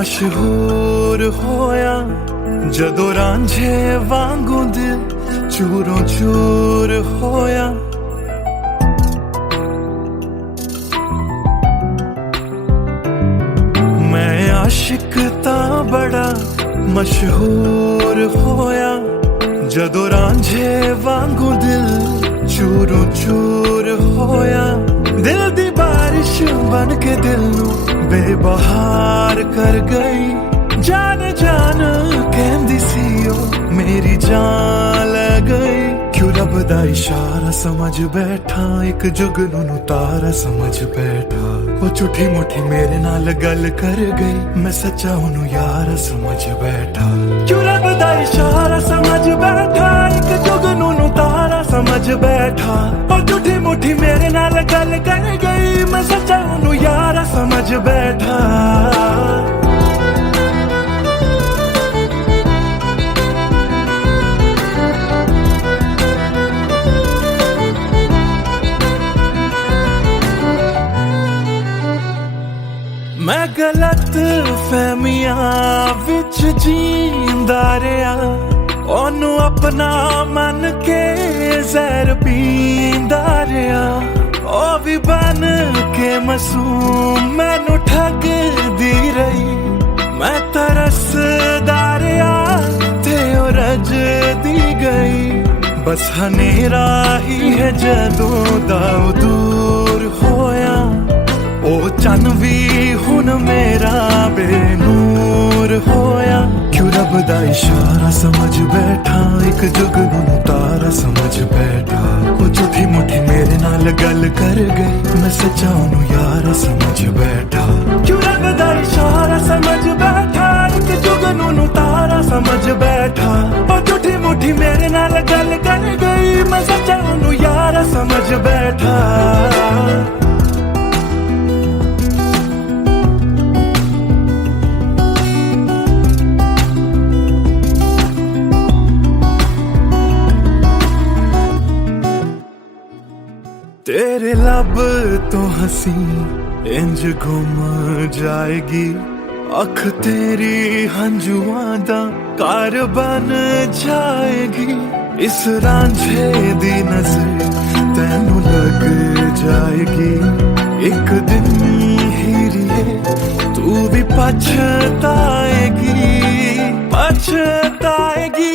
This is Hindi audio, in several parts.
मशहूर होया जदों रांझे वांगू दिल चूरों चूर होया। मैं आशिक ता बड़ा मशहूर होया जदों रांझे वांगू दिल चूरों चूर होया। दिल दी बारिश बन के दिल नू बेबहार कर गई। जान जान कहंदी सी ओ मेरी जान ले गई। क्यों रब दा इशारा समझ बैठा, एक जुगनू नू तारा समझ बैठा। वो झूठी मुठी मेरे नाल गल कर गई, मैं सच्चा ओनू यार समझ बैठा। क्यों रब दा इशारा समझ बैठा, एक जुगनू नू तारा समझ बैठा। वो झूठी मुठी मेरे नाल गल कर गई, मैं सच्चा ओनू यार समझ बैठा। मैं गलत फहमियां विच जींदा रहा, ओनू अपना मन के जहर पींदा रहा। ओ भी बन के मासूम मैनू ठगदी रही। मैं तरसदा रहा ते ओ रजदी गई। बस हनेरा ही है जदों दा दूर होया। ओ चन भी हुन मेरा बेनूर होया। क्यों रब दा इशारा समझ बैठा, एक जुगनू नू तारा समझ बैठा। ओ झूठी मुठी मेरे नाल गल कर गई, मैं सच्चा ओनू यार समझ बैठा। क्यों रब दा इशारा समझ बैठा, एक जुगनू नू तारा समझ बैठा। ओ झूठी मुठी मेरे नाल गल कर गई, मैं सच्चा ओनू यार समझ बैठा। तेरे लब तो हंसी इंज गुम जाएगी। अख तेरी हंजुआं दा कार बन जाएगी। इस रांझे दी नजर तैनू लग जाएगी। एक दिन हीरिए तू भी पछताएगी, पछताएगी।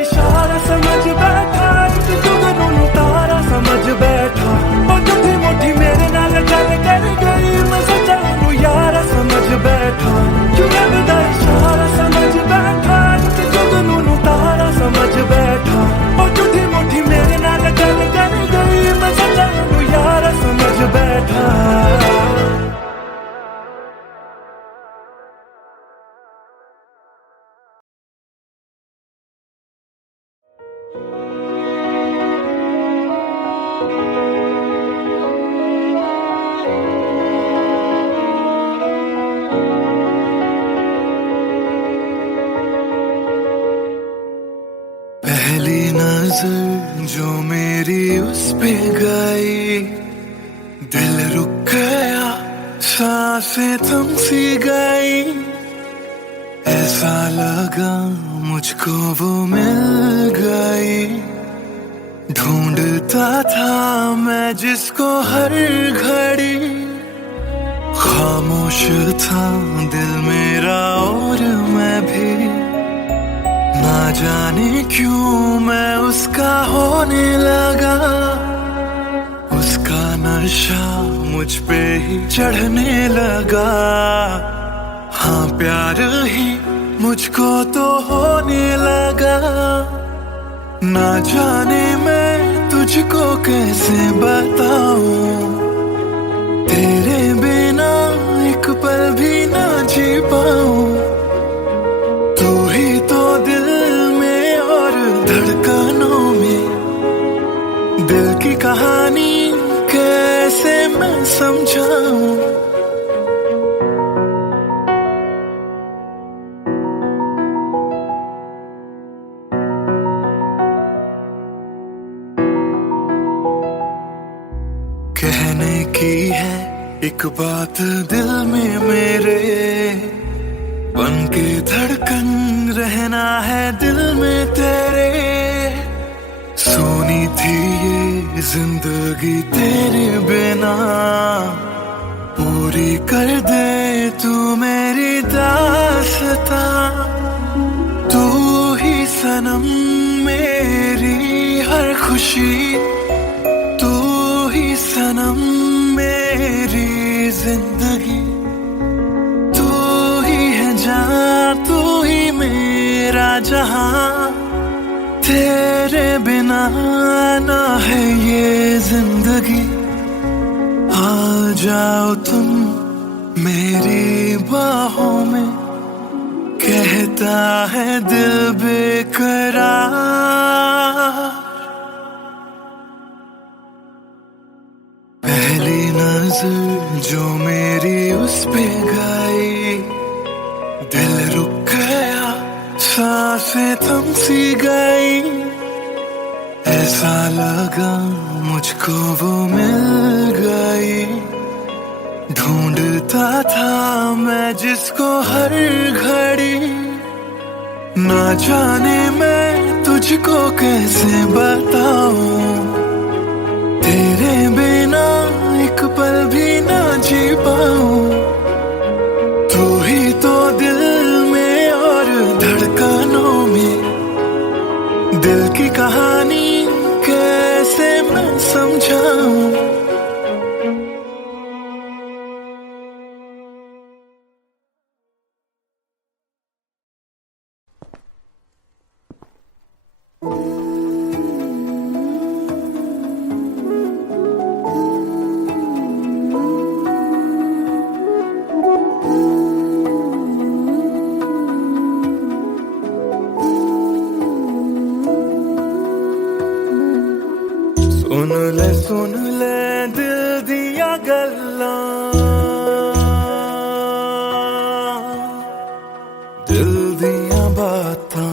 इशारा समझ बैठा, एक जुगनू नू तारा समझ बैठा। और झूठी मुठी मेरे नाल गल कर गई, मैं सच्चा ओनू यार समझ बैठा। क्यों रब दा इशारा समझ बैठा, एक जुगनू नू तारा समझ बैठा। और झूठी मुठी मेरे नाल गल कर गई, मैं सच्चा ओनू यार समझ बैठा। पहली नजर जो मेरी उस पे गई, दिल रुक गया, सांसें थम सी गई। ऐसा लगा मुझको वो मिल गई। ढूंढता था मैं जिसको हर घड़ी। खामोश था दिल मेरा और मैं भी। ना जाने क्यों मैं उसका होने लगा। उसका नशा मुझ पे ही चढ़ने लगा। हाँ प्यार ही मुझको तो होने लगा। ना जाने मैं तुझको कैसे बताऊं। तेरे बिना एक पल भी ना जी पाऊं। तू ही तो दिल में और धड़कनों में। दिल की कहानी कैसे मैं समझाऊं। कहने की है एक बात दिल में मेरे, बन के धड़कन रहना है दिल में तेरे। सोनी थी ये जिंदगी तेरे बिना, पूरी कर दे तू मेरी दास्तां। तू ही सनम मेरी हर खुशी, तू ही सनम मेरी जिंदगी। तू ही है जान, तू ही मेरा जहां, तेरे बिना ना है ये जिंदगी। आ जाओ तुम मेरी बाहों में, कहता है दिल बेकरार। पहली नजर जो मेरी उस पे गई, दिल रुक गया, सांसें थम सी गई। ऐसा लगा मुझको वो मिल गई, ढूंढता था मैं जिसको हर घड़ी। ना जाने मैं तुझको कैसे बताऊं, तेरे बिना एक पल भी ना जी पाऊं। तू ही तो दिल में और धड़कनों में, दिल की कहानी कैसे मैं समझाऊं। सुन ले दिल दिया गल्लां, दिल दिया बातां,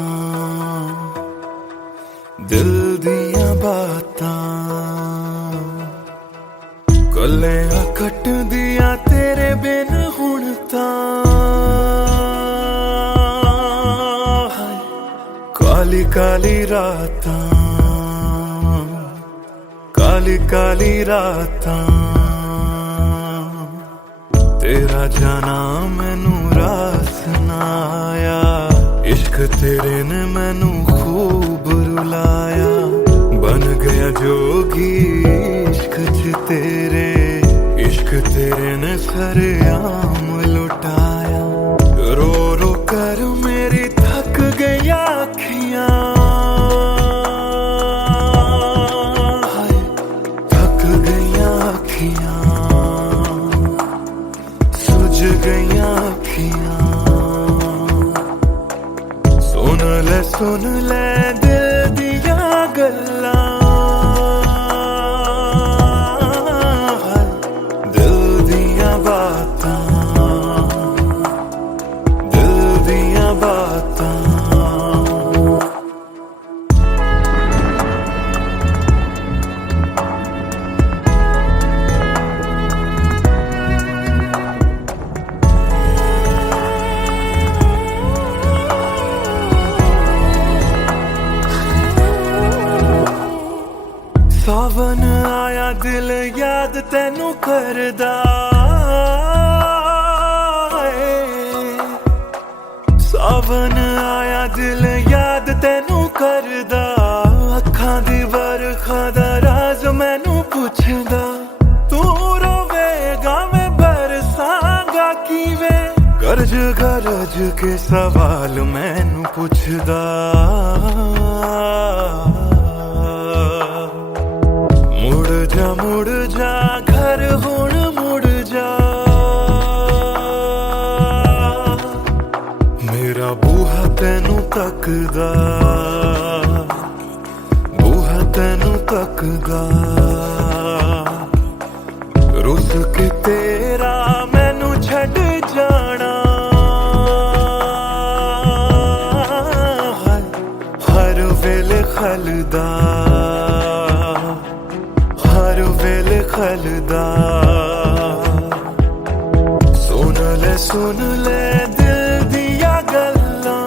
दिल दिया बातां। गल्लियां कट दिया तेरे बिन हुण तां, काली काली रातां, काली काली रातां। तेरा जाना मैनू रास ना आया, इश्क तेरे ने मैनू खूब रुलाया। बन गया जोगी इश्क च तेरे, इश्क तेरे ने सरेआम लुटाया। रो रो कर मेरी थक गई अखियां, सुझ गईयां अखियां। सुन ले दिल दिया गल्लां, दिल दिया बातां, दिल दिया बातां। सावन आया दिल याद तैनू करदा है, सावन आया दिल याद तैनू करदा। अखां दी बरखा दा राज मैनू पुछदा, तू रोवेगा मैं बरसांगा किवें। गरज गरज के सवाल मैनू पुछदा, मुड़ जा घर हुण मुड़ जा। मेरा बूहा तैनू तकदा, बूहा तैनू तकदा। रुस के तेरा मैनू छड़ जाना, हर वेले खलदा, हर वेले दखलदा। सुन ले दिल दिया गल्ला,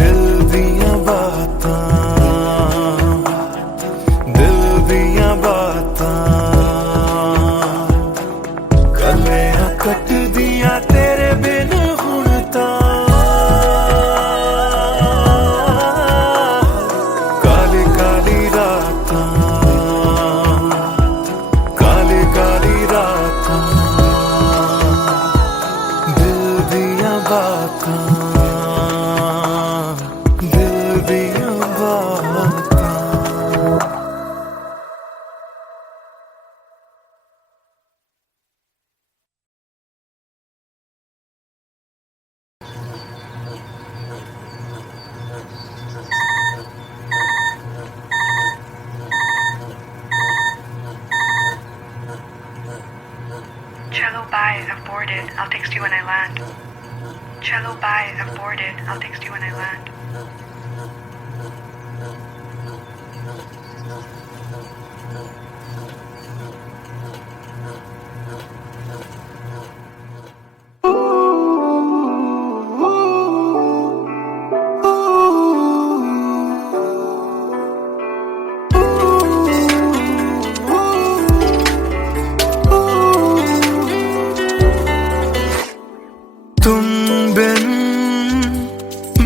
दिल दिया बातां, दिल दिया बातां, कलियां कट दिया तेरे बिन हुण तां। काली काली रातां, काली काली रातां, दिल दिया बातां, दिल दिया बातां। Cello, bye. I've boarded. I'll text you when I land. Cello, bye. I've boarded. I'll text you when I land. तुम बिन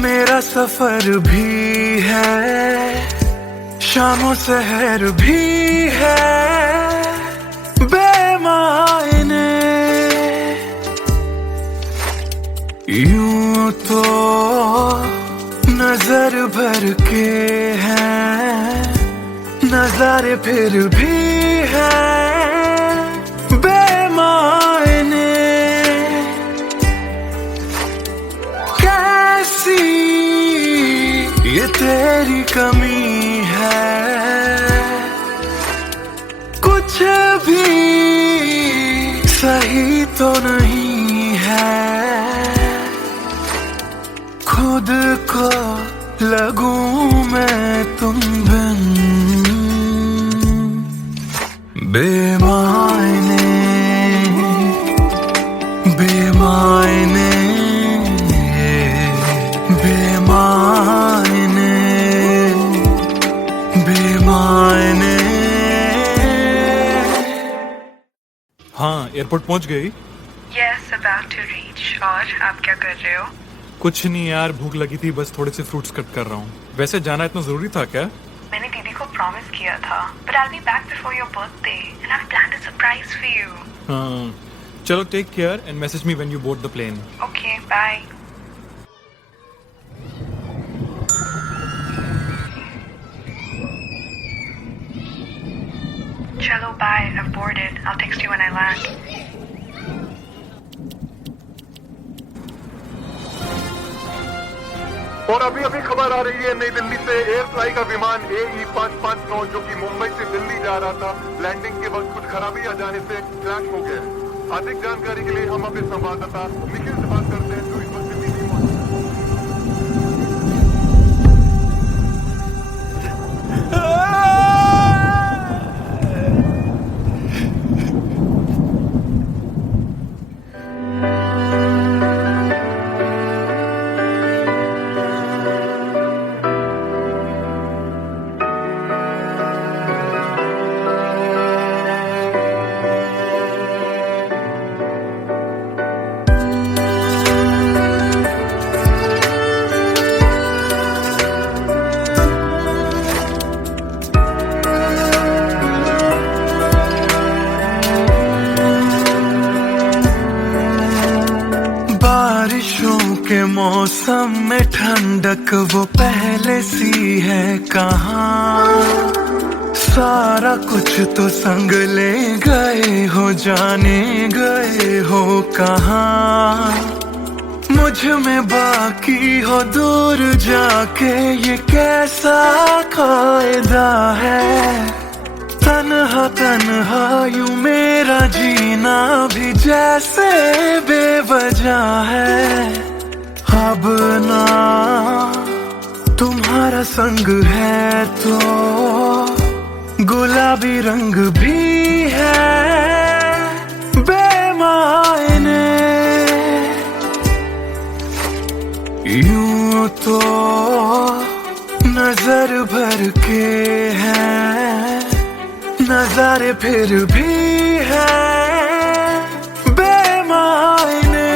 मेरा सफर भी है, शामों सहर भी है बेमायने। यूं तो नजर भर के हैं नजारे, फिर भी है बेमायने। कैसी ये तेरी कमी है, कुछ भी सही तो नहीं है। खुद को लगूं मैं तुम बिन बेमायने, बेमायने, बेमायने, बेमायने। हाँ, एयरपोर्ट पहुंच गई? Yes, about to reach. और आप क्या कर रहे हो? कुछ नहीं यार, भूख लगी थी, बस थोड़े से फ्रूट्स कट कर रहा हूँ। वैसे जाना इतना जरूरी था क्या? मैंने दीदी को प्रॉमिस किया था, but I'll be back before your birthday, and I've planned a surprise for you. हाँ, चलो take care and message me when you board the plane. Okay, bye. Cello, bye. I've boarded. I'll text you when I land. और अभी अभी खबर आ रही है नई दिल्ली से एयर फ्लाई का विमान AE 559 जो कि मुंबई से दिल्ली जा रहा था, लैंडिंग के वक्त कुछ खराबी आ जाने से क्रैश हो गया। अधिक जानकारी के लिए हम अपने संवाददाता निखिल से बात करते हैं जो इस वक्त दिल्ली में मौजूद के मौसम में ठंडक वो पहले सी है कहाँ। सारा कुछ तो संग ले गए हो, जाने गए हो कहाँ। मुझ में बाकी हो दूर जाके, ये कैसा कायदा है। तन्हा तन्हा यूं मेरा जीना भी जैसे बेवजह है। अब ना तुम्हारा तुम्हारा संग है तो गुलाबी रंग भी है बेमायने। यूं तो नजर भर के हैं नजारे फिर भी है बेमायने।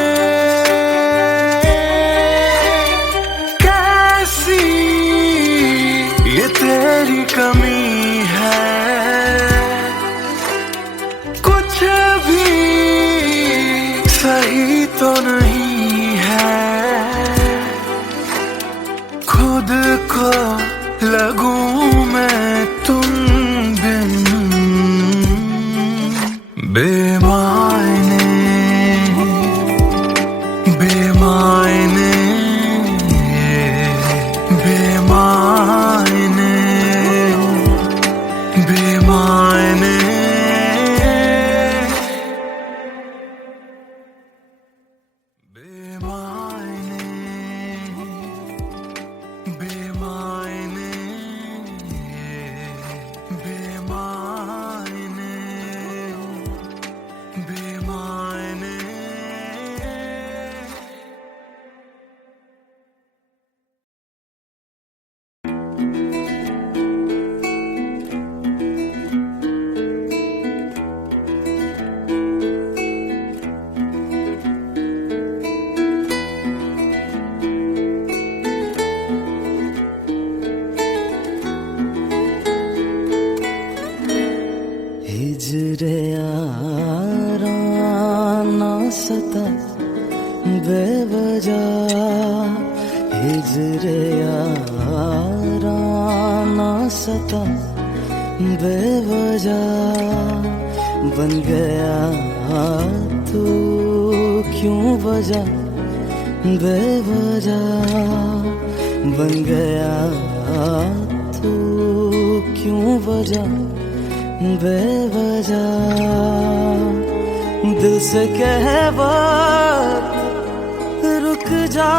कैसी ये तेरी कमी है, कुछ भी सही तो नहीं है। खुद को लगूं मैं तुम बिन बेमायने बेमायने बेमायने बेमायने। हिजरे यारा ना सता बेवजह, हिजरे यारा ना सता बेवजह। बन गया तू क्यों वजह बेवजह, बन गया तू क्यों वजह बेवजह। दिल से कह बात रुक जा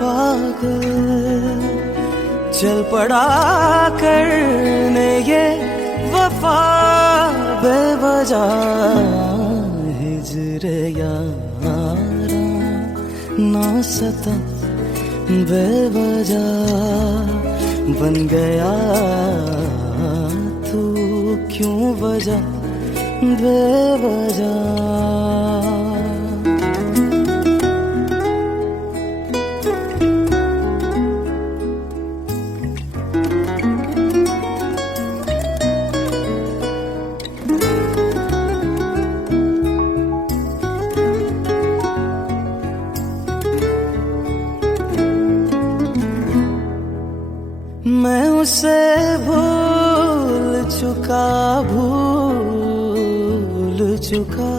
पागल, चल पड़ा करने ये वफा बेवजह। हिजरे यारा ना सता बेवजह, बन गया तू क्यों वजह बेवजह। मैं उसे भूल चुका भूल चुका,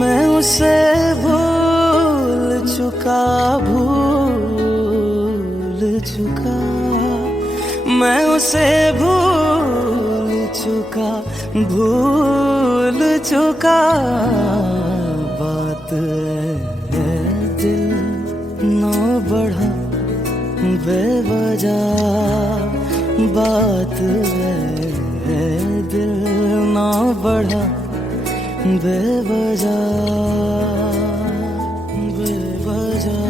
मैं उसे भूल चुका भूल चुका, मैं उसे भूल चुका भूल चुका। बात है दिल ना बढ़ा बेवजह, बात है दिल ना बढ़ा बेवजह बेवजह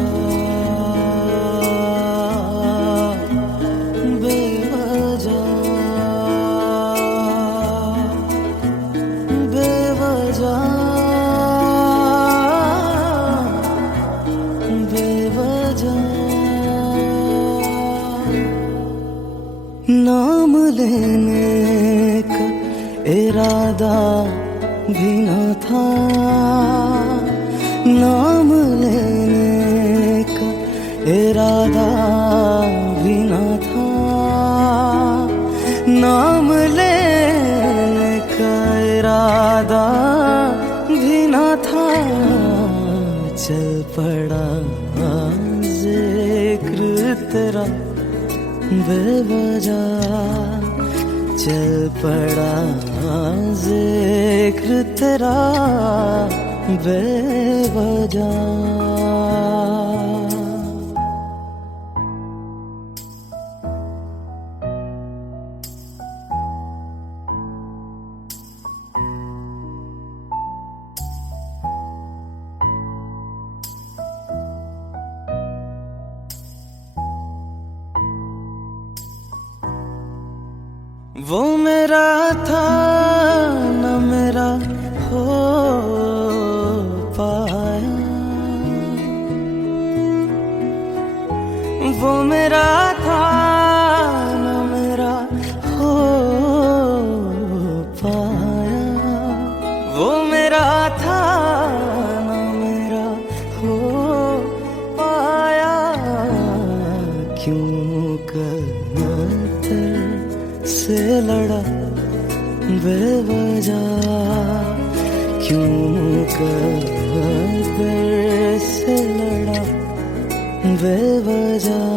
बेवजह बेवजह बेवजह। नाम लेने का इरादा भी न था, नाम लेने का इरादा भी न था, नाम लेने का इरादा भी न था। चल पड़ा जिक्र तेरा बेवजह, चल पड़ा जिक्र तेरा बेवजह। वो मेरा था न मेरा हो पाया, वो मेरा था न मेरा हो पाया, वो मेरा था न मेरा हो पाया। क्यों कदर से लड़ा बेवजह, क्यों कदर से लड़ा बेवजह।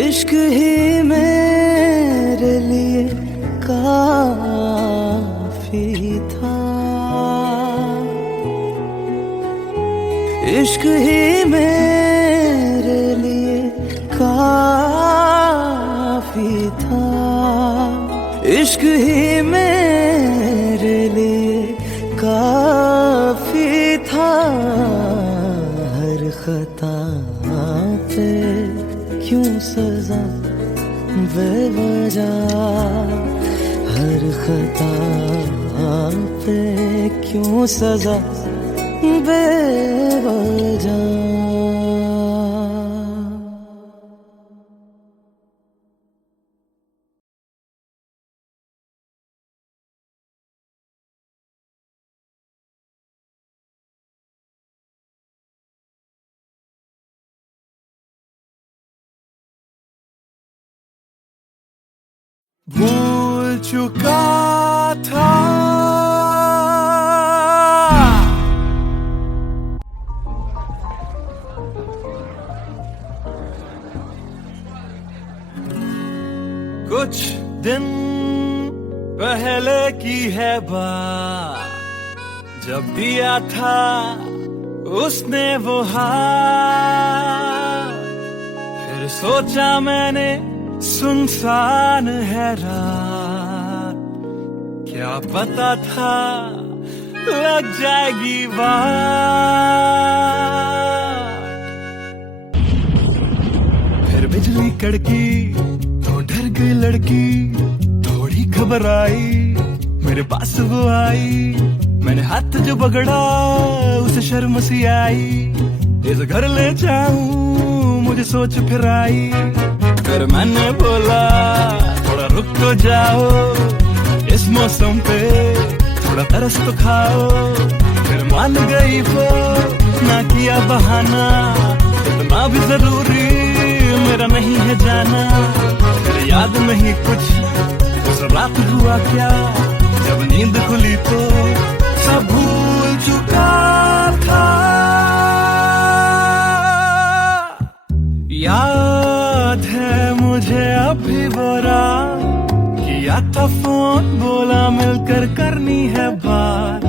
इश्क ही मेरे लिए काफी था, इश्क ही मेरे लिए काफी था, इश्क ही मेरे लिए काफी था। हर खता पे क्यों सजा बेवजह, हर खता पे क्यों सजा बेवजह। भूल चुका था कुछ दिन पहले की है बात, जब दिया था उसने वो हाथ। फिर सोचा मैंने सुनसान है रात, क्या पता था लग जाएगी बात। फिर बिजली कड़की तो डर गई लड़की, थोड़ी घबराई मेरे पास वो आई। मैंने हाथ जो पकड़ा उसे शर्म सी आई, इस घर ले जाऊं मुझे सोच फिर आई। फिर मैंने बोला थोड़ा रुक तो जाओ, इस मौसम पे थोड़ा तरस तो खाओ। फिर मान गई वो, ना किया बहाना, इतना भी जरूरी मेरा नहीं है जाना। फिर याद नहीं कुछ उस रात हुआ क्या, जब नींद खुली तो सब भूल चुका था। याद है मुझे अभी वो रात, किया था फोन बोला मिलकर करनी है बात।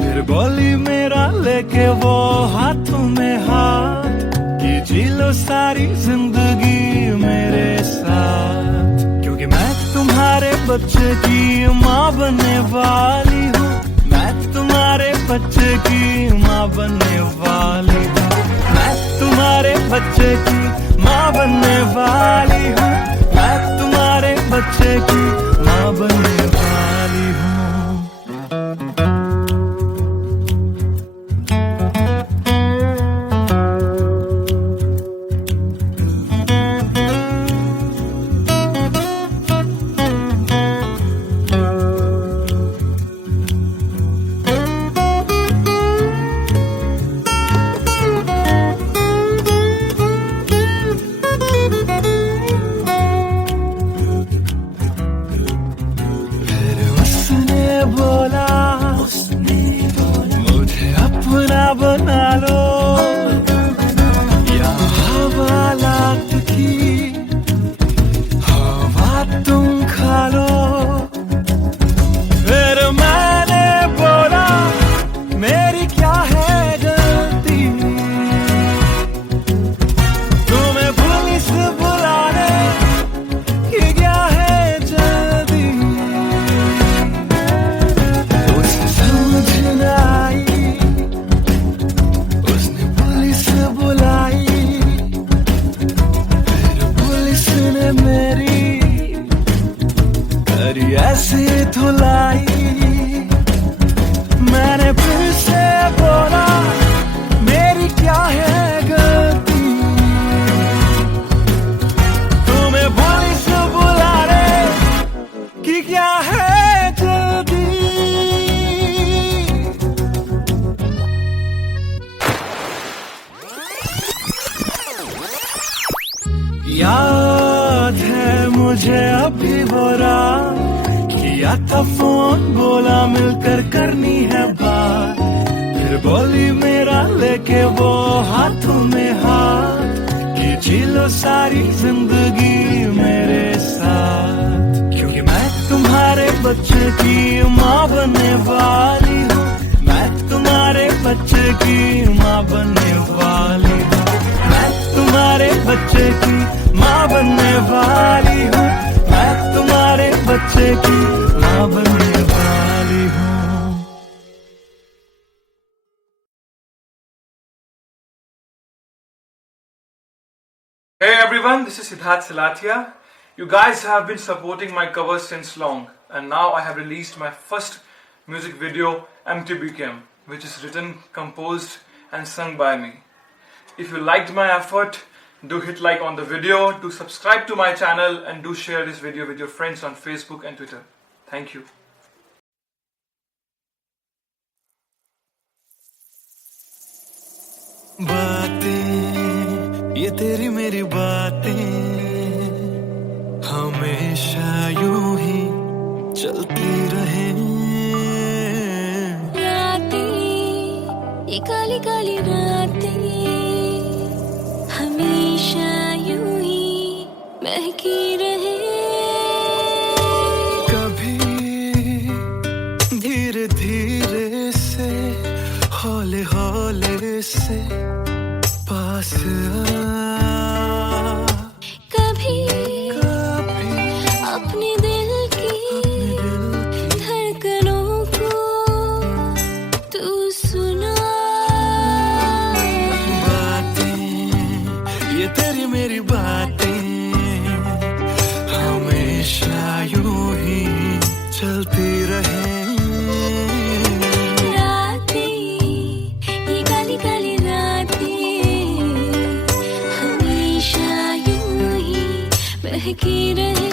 फिर बोली मेरा लेके वो हाथों में हाथ, कि जी लो सारी जिंदगी मेरे साथ। क्योंकि मैं तुम्हारे बच्चे की माँ बनने वाली हूँ, मैं तुम्हारे बच्चे की माँ बनने वाली हूँ, मैं तुम्हारे बच्चे की माँ बनने वाली हूँ, मैं तुम्हारे बच्चे की माँ बनने वाली हूँ। फोन, बोला मिलकर करनी है बात। फिर बोली मेरा लेके वो हाथों में हाथ, कि जी लो सारी जिंदगी मेरे साथ। क्योंकि मैं तुम्हारे बच्चे की माँ बनने वाली हूँ, मैं तुम्हारे बच्चे की माँ बनने वाली हूँ, मैं तुम्हारे बच्चे की माँ बनने वाली हूँ, मैं तुम्हारे बच्चे की माँ बनने वाली हूँ। Hey everyone, this is Siddharth Silathia. You guys have been supporting my covers since long, and now I have released my first music video, MTBKM, which is written, composed and sung by me. If you liked my effort, do hit like on the video, do subscribe to my channel, and do share this video with your friends on Facebook and Twitter. Thank you. बातें, ये तेरी मेरी बातें हमेशा यूं ही चलती रहे। रातें, ये काली काली रातें हमेशा यूं ही महकी रहे। कभी धीरे धीरे से, हौले हौले से पास आ, कभी कभी अपने दिल की धड़कनों को तू सुना। बातें, ये तेरी मेरी बातें हमेशा यूं ही चलती रहे। महकी रहे।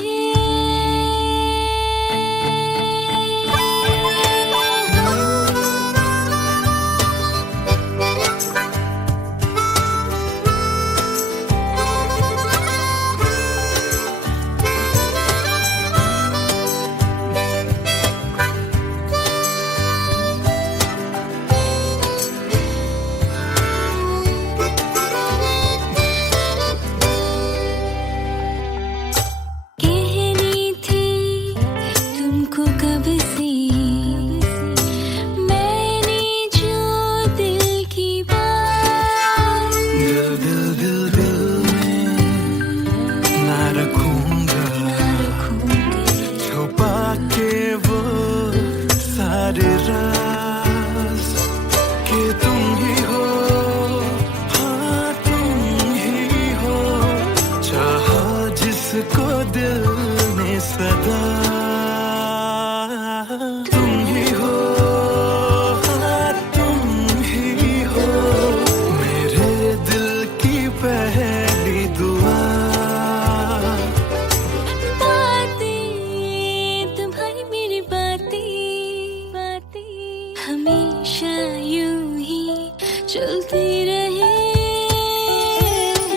हमेशा यूं ही चलती रहे।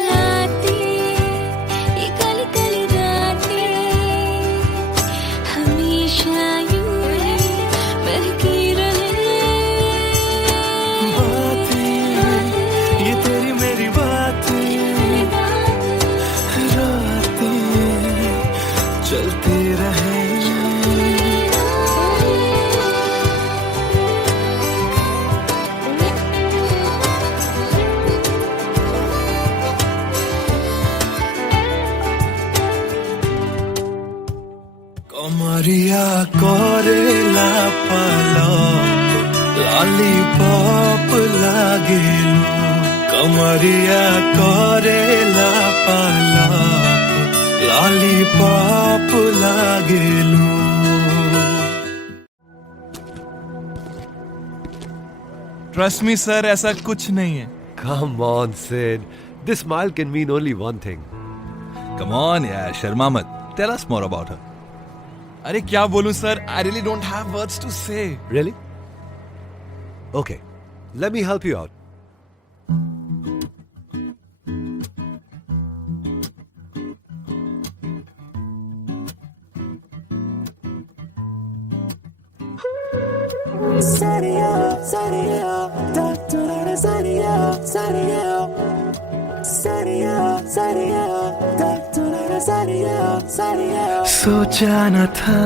रातें, ये काली काली रातें हमेशा यूं ही महकी रहे। बातें, ये तेरी मेरी बातें रातें चलती रहे। कमरिया करेला पलक लॉलीपॉप लागेलू। कमरिया करेला पलक लॉलीपॉप लागेलू। ट्रस्ट मी सर, ऐसा कुछ नहीं है। Come on, Sid. This smile can mean only one thing. Come on, yeah, Sharma मत. Tell us more about her. अरे क्या बोलूं sir, I really don't have words to say. Really? Okay, let me help you out. सोचा न था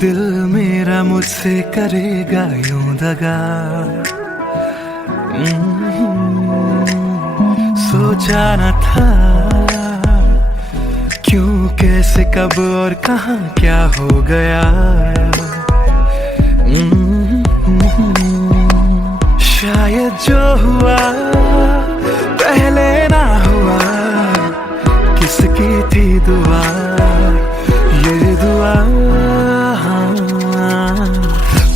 दिल मेरा मुझसे करेगा यूं दगा। सोचा न था क्यों कैसे कब और कहां क्या हो गया। शायद जो हुआ पहले ना हुआ, किसकी थी दुआ ये दुआ।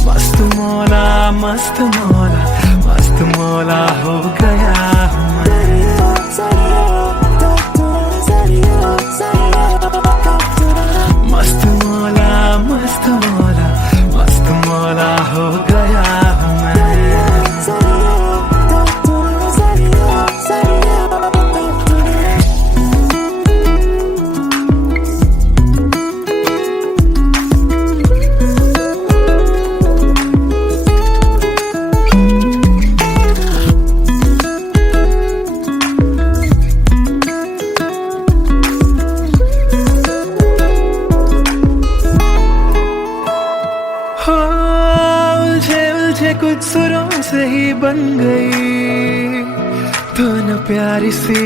मस्त मौला मस्त मौला मस्त मौला हो गया हूँ मैं। मस्त मौला मस्त मौला मस्त मौला हो गया हूँ मैं। कुछ सुरों से ही बन गई धुन प्यारी सी।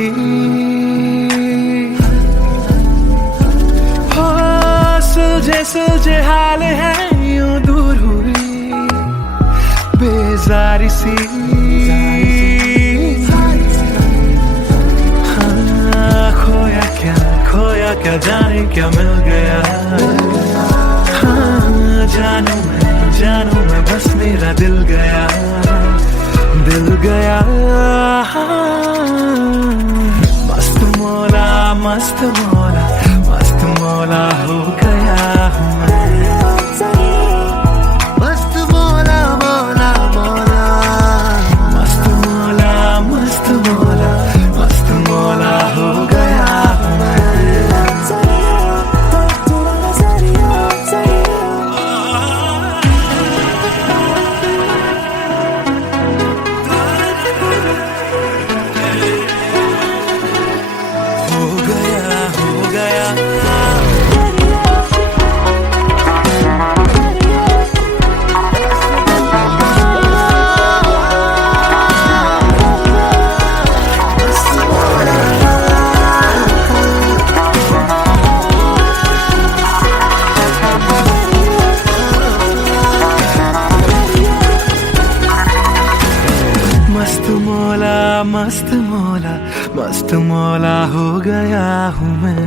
हो सुलझे सुलझे हाल है यूं दूर हुई बेजारी सी। हाँ खोया क्या जाने क्या मिल गया। हाँ जानू मैं बस मेरा दिल गया मस्त मौला मस्त मौला मस्त मौला हो गया हूँ मैं। मस्त मौला मौला मौला मस्त मौला मस्त मौला मस्त मौला हो गया हूँ मैं। मस्त मौला मस्त मौला हो गया हूँ मैं।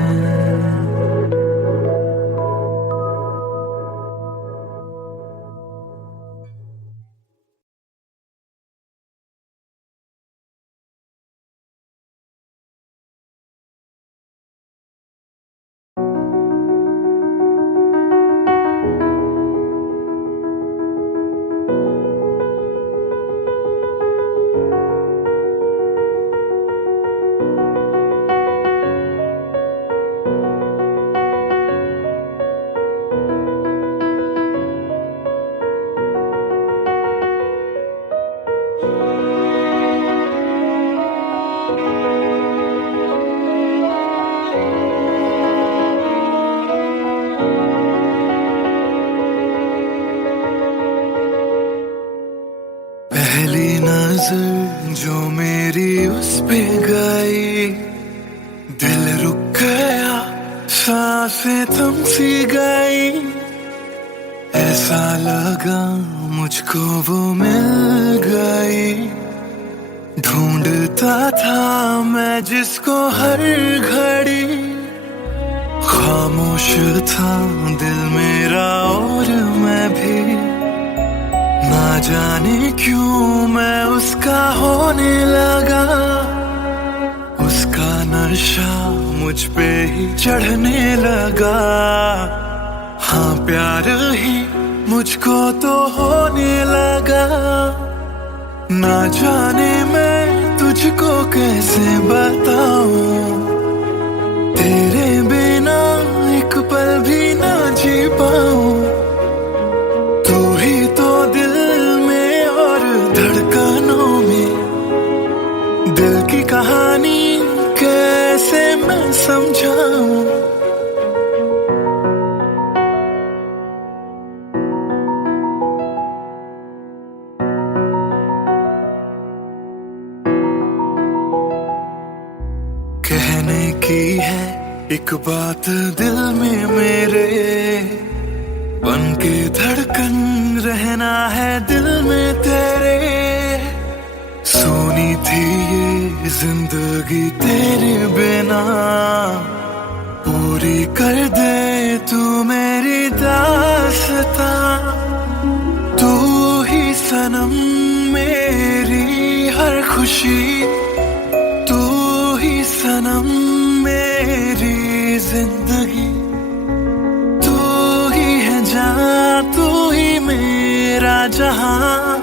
पहली नजर जो मेरी उस पे गई दिल रुक गया सांसें थम सी गई। ऐसा लगा मुझको वो मिल गई। ढूंढता था मैं जिसको हर घड़ी। खामोश था दिल मेरा और मैं भी। ना जाने क्यों मैं उसका होने लगा। उसका नशा मुझ पे ही चढ़ने लगा। हाँ प्यार ही मुझको तो होने लगा। ना जाने मैं तुझको कैसे बताऊं। तेरे बिना एक पल भी ना जी पाऊं। जाऊं। कहने की है एक बात दिल में मेरे, बन के धड़कन रहना है दिल में तेरे। सोनी थी ये जिंदगी तेरे बिना, पूरी कर दे तू मेरी दास्तां। तू ही सनम मेरी हर खुशी, तू ही सनम मेरी जिंदगी। तू ही है जान, तू ही मेरा जहां,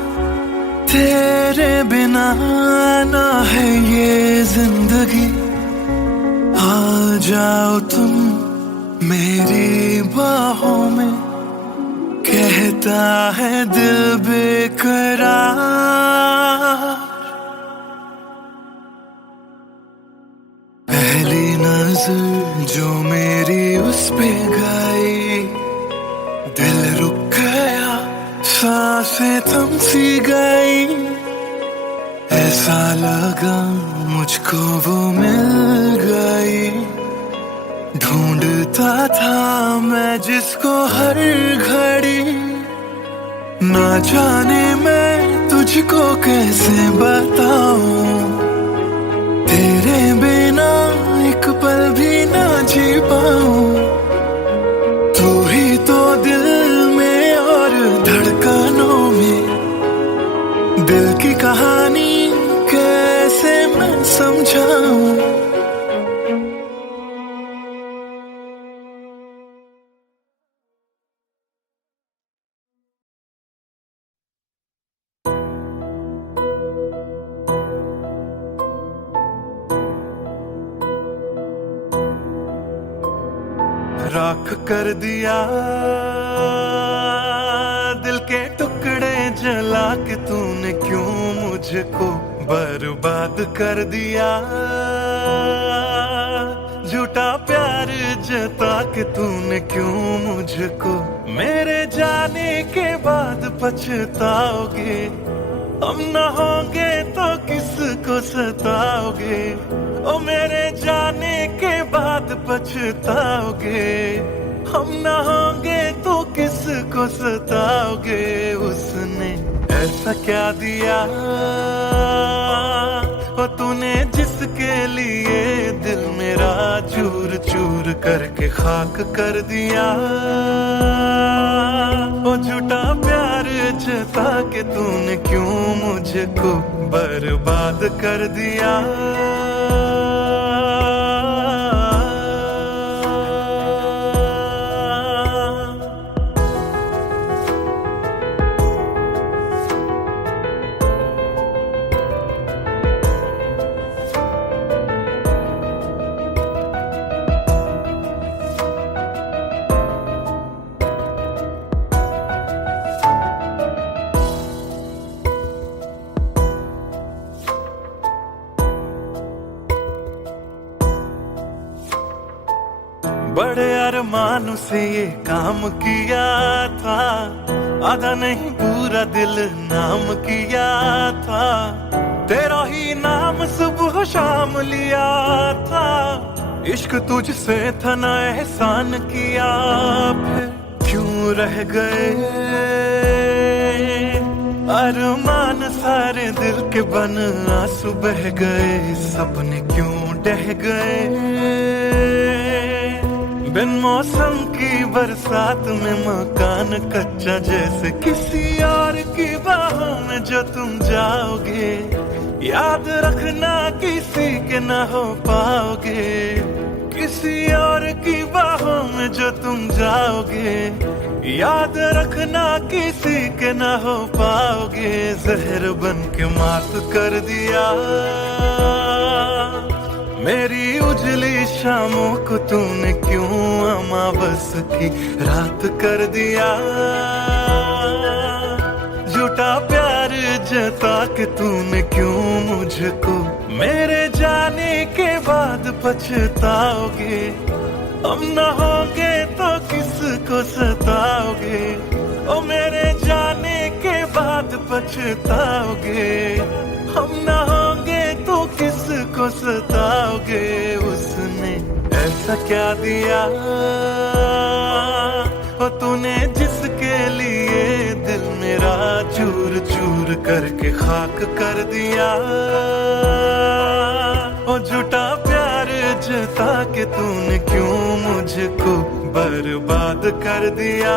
तेरे बिना ना है ये जिंदगी। आ जाओ तुम मेरी बाहों में, कहता है दिल बेकरार। पहली नजर जो मेरी उस पे गई, दिल रुक गया, सांसें थम सी गई। ऐसा लगा मुझको वो मिल गई, ढूंढता था मैं जिसको हर घड़ी। ना जाने मैं तुझको कैसे बताऊं, तेरे बिना एक पल भी ना जी पाऊं। तू ही तो दिल में और धड़कनों में, दिल की कहानी कैसे मैं समझाऊं। राख कर दिया दिल के टुकड़े जला के तूने, क्यों मुझको बर्बाद कर दिया। झूठा प्यार जता के तूने, क्यों मुझको मेरे जाने के बाद पछताओगे। हम न होंगे तो किसको सताओगे, ओ मेरे जाने के बाद पछताओगे। हम न होंगे तो किसको सताओगे। उसने ऐसा क्या दिया ओ तूने, जिसके लिए दिल मेरा चूर चूर करके खाक कर दिया। ओ झूठा प्यार जता के तूने, क्यों मुझको बर्बाद कर दिया। बड़े अरमान से ये काम किया था, आधा नहीं पूरा दिल नाम किया था। तेरा ही नाम सुबह शाम लिया था, इश्क तुझसे था ना एहसान किया। फिर क्यों रह गए अरमान सारे दिल के बन, आंसू बह गए सपने क्यों ढह गए। बिन मौसम की बरसात में मकान कच्चा, जैसे किसी और की बाहों में जो तुम जाओगे। याद रखना किसी के ना हो पाओगे, किसी और की बाहों में जो तुम जाओगे। याद रखना किसी के ना हो पाओगे। जहर बन के मात कर दिया मेरी उजली शामों को तूने, क्यों अमावस की रात कर दिया। झूठा प्यार जता कि तूने क्यों मुझको मेरे जाने के बाद पछताओगे। हम न होंगे तो किसको सताओगे, ओ मेरे जाने के बाद पछताओगे। हम न होंगे तो किसको सताओगे। उसने ऐसा क्या दिया ओ तूने जिसके लिए दिल मेरा चूर चूर करके खाक कर दिया। ओ झूठा प्यार जता के तूने क्यों मुझको बर्बाद कर दिया।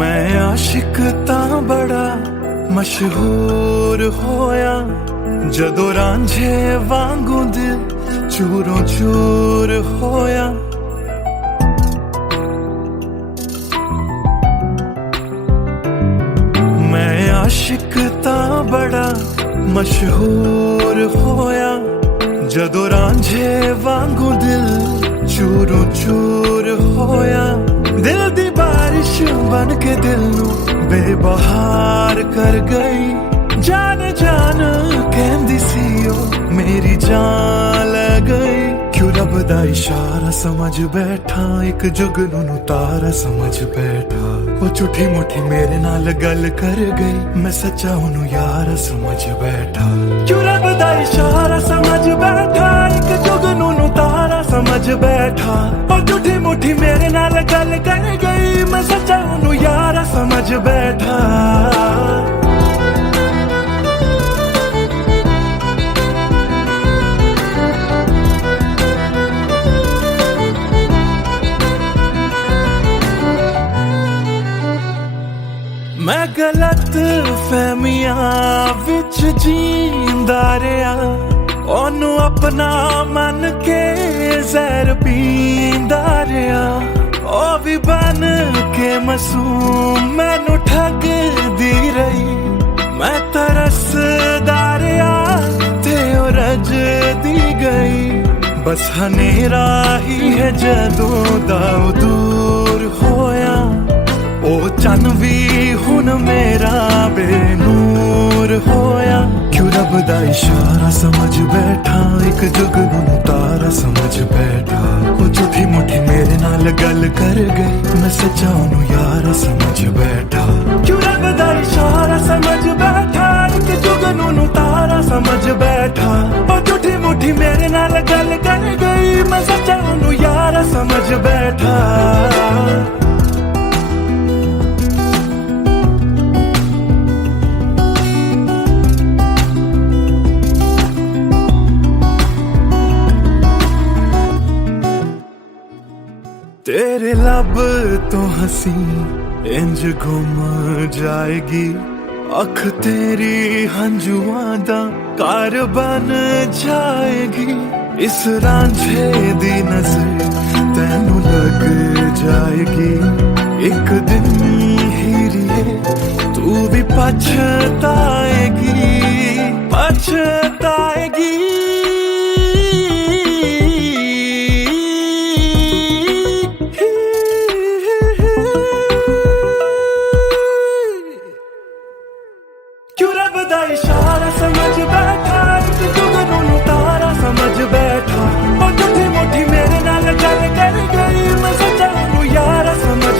मैं आशिक तां बड़ा मशहूर होया, जदों रांझे वांगू दिल चूरों चूर होया। मैं आशिक तां बड़ा मशहूर होया, जदों रांझे वांगू दिल चूरों चूर होया। दिल दी बारिश बन के दिल नू बेबहार कर गई। जान जान कहंदी सी ओ मेरी जान ले गई। क्यों रब दा इशारा समझ बैठा, एक जुगनू नू तारा समझ बैठा। वो झूठी मुठी मेरे नाल गल कर गई, मैं सच्चा ओनू यार समझ बैठा। क्यों रब दा इशारा समझ बैठा, एक जुगनू नू तारा समझ बैठा। वो झूठी मुठी मेरे नाल गल कर गई, मैं सच्चा ओनू यार समझ बैठा। मैं गलत फहमियां विच जींदा रहा, ओनू अपना मन के जहर पींदा रहा। ओ भी बन के मासूम मैनू ठगदी रही। मैं तरसदा रहा ते ओ रजदी गई। बस हनेरा ही है जदों दा ओ दूर होया। ओ चन भी हुन मेरा बेनूर होया। क्यों रब दा इशारा समझ बैठा, एक जुगनू नू तारा समझ बैठा। ओ झूठी मुठी मेरे नाल गल कर गई, मैं सच्चा ओनू यार समझ बैठा। क्यों रब दा इशारा समझ बैठा, एक जुगनू नू तारा समझ बैठा। ओ झूठी मुठी मेरे नाल गल कर गई, मैं सच्चा ओनू यार समझ बैठा। तेरे लब तो हंसी इंज गुम जाएगी, अख तेरी हंजुआं दा कार बन जाएगी। इस रांझे दी नजर तैनू लग जाएगी। एक दिन हीरिए तू भी पछताएगी, पछताएगी। इशारा समझ बैठा, एक जुगनू नू तारा समझ बैठा। ओ झूठी मुठी मेरे नाल गल कर गई, मैं सच्चा ओनू यार समझ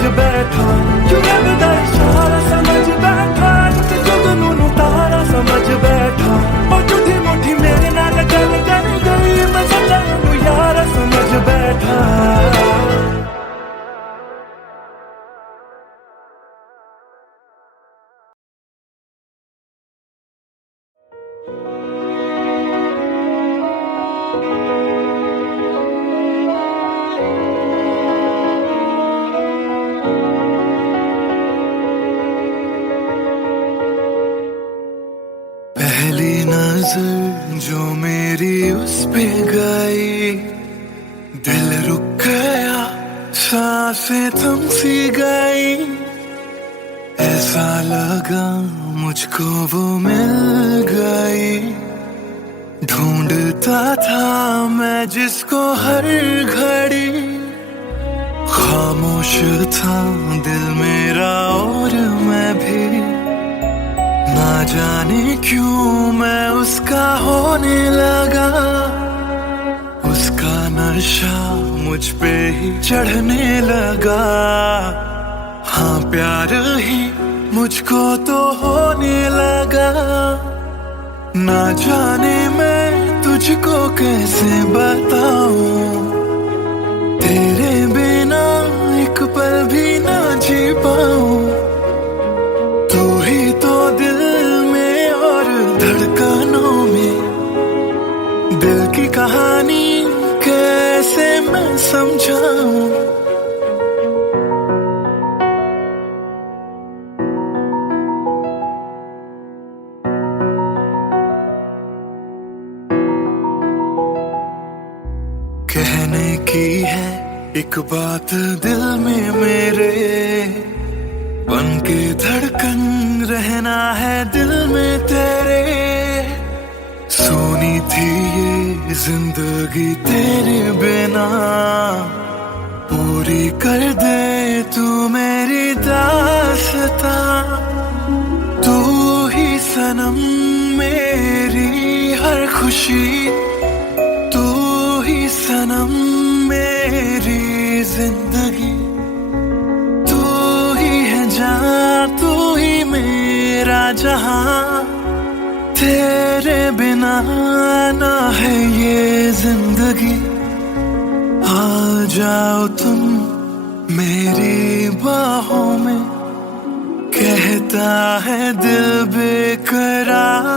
नजर जो मेरी उस पे गई, दिल रुक गया, सांसें थम सी गई। ऐसा लगा मुझको वो मिल गई, ढूंढता था मैं जिसको हर घड़ी। खामोश था दिल मेरा और मैं भी, ना जाने क्यों मैं उसका होने लगा। उसका नशा मुझ पे ही चढ़ने लगा। हाँ प्यार ही मुझको तो होने लगा। ना जाने मैं तुझको कैसे बताऊं, तेरे बिना एक पल भी ना जी पाऊं। तू ही तो दिल में और धड़कनों में, दिल की कहानी कैसे मैं समझाऊं। कहने की है एक बात दिल में मेरे, बन के धड़कन रहना है दिल में तेरे। सोनी थी ये जिंदगी तेरे बिना, पूरी कर दे तू मेरी दास्तां। तू ही सनम मेरी हर खुशी, तू ही सनम मेरी जिंदगी। तू ही है जान, तू ही मेरा जहां। तेरे बिना ना है ये जिंदगी। आ जाओ तुम मेरी बाहों में, कहता है दिल बेकरार।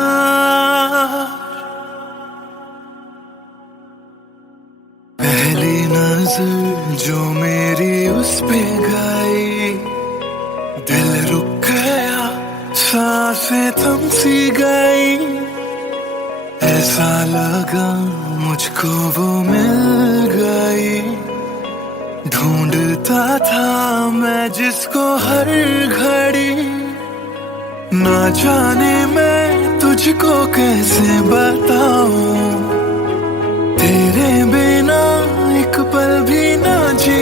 पहली नजर जो मेरी उस पे गई, दिल रुक गया, सांसें थम सी गई। ऐसा लगा मुझको वो मिल गई, ढूंढता था मैं जिसको हर घड़ी। ना जाने मैं तुझको कैसे बताऊं, तेरे बिना एक पल भी ना जी